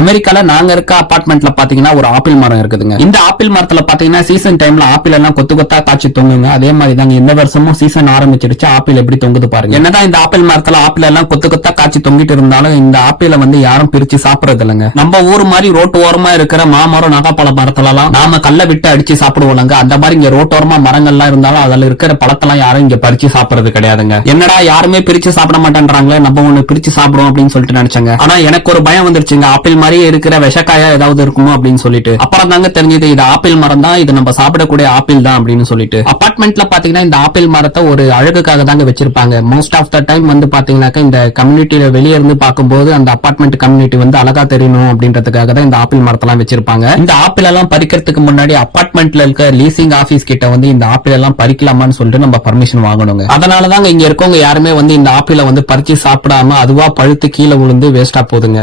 அமெரிக்கால நாங்க இருக்க அபார்ட்மெண்ட்ல பாத்தீங்கன்னா ஒரு ஆப்பிள் மரம் இருக்குதுங்க. இந்த ஆப்பிள் மரத்துல பாத்தீங்கன்னா சீசன் டைம்ல ஆப்பிள் எல்லாம் கொத்து கொத்தா காய்ச்சி தொங்குங்க. அதே மாதிரி தாங்க இந்த வருஷமும் சீசன் ஆரம்பிச்சிருச்சு. ஆப்பிள் எப்படி தொங்குது பாருங்க. என்னதான் இந்த ஆப்பிள் மரத்துல ஆப்பிள் எல்லாம் கொத்து கொத்தா காய்ச்சி தொங்கிட்டு இருந்தாலும் இந்த ஆப்பிள யாரும் பிரிச்சு சாப்பிடுறது இல்லைங்க. நம்ம ஊர் மாதிரி ரோட்டு ஓரமா இருக்கிற மாமரம் நகாப்பழ மரத்துல எல்லாம் நாம கல்ல விட்டு அடிச்சு சாப்பிடுவோங்க. அந்த மாதிரி இங்க ரோட்டோரமா மரங்கள்லாம் இருந்தாலும் அதுல இருக்கிற பழத்தெல்லாம் யாரும் இங்க பறிச்சு சாப்பிடுறது கிடையாதுங்க. என்னடா யாருமே பிரிச்சு சாப்பிட மாட்டேன்றாங்களே, நம்ம ஒண்ணு பிரிச்சு சாப்பிடுவோம் அப்படின்னு சொல்லிட்டு நினைச்சாங்க. ஆனா எனக்கு ஒரு பயம் வந்துருச்சுங்க. ஆப்பிள் மாதிரி இருக்கிற விஷக்காயா ஏதாவது இருக்குமோ அப்படின்னு சொல்லிட்டு அப்புறம் தாங்க தெரிஞ்சது இது ஆப்பிள் மரம் தான், இது நம்ம சாப்பிடக்கூடிய ஆப்பிள் தான் அப்படின்னு சொல்லிட்டு. அபார்ட்மெண்ட்ல பாத்தீங்கன்னா இந்த ஆப்பிள் மரத்தை ஒரு அழகுக்காக தாங்க வச்சிருப்பாங்க. மோஸ்ட் ஆஃப் த டைம் பாத்தீங்கன்னாக்க இந்த கம்யூனிட்டியில வெளியே இருந்து பார்க்கும்போது அந்த அபார்ட்மெண்ட் கம்யூனிட்டி அழகா தெரியணும் அப்படின்றதுக்காக தான் இந்த ஆப்பிள் மரத்தெல்லாம் வச்சிருப்பாங்க. இந்த ஆப்பிள் எல்லாம் பறிக்கிறதுக்கு முன்னாடி அபார்ட்மெண்ட்ல இருக்க லீசிங் ஆபீஸ் கிட்ட இந்த ஆப்பிள் எல்லாம் பறிக்கலாமான்னு சொல்லிட்டு நம்ம பர்மிஷன் வாங்கணுங்க. அதனாலதாங்க இங்க இருக்கவங்க யாருமே இந்த ஆப்பிள பறிச்சு சாப்பிடாம அதுவா பழுத்து கீழே விழுந்து வேஸ்டா போகுதுங்க.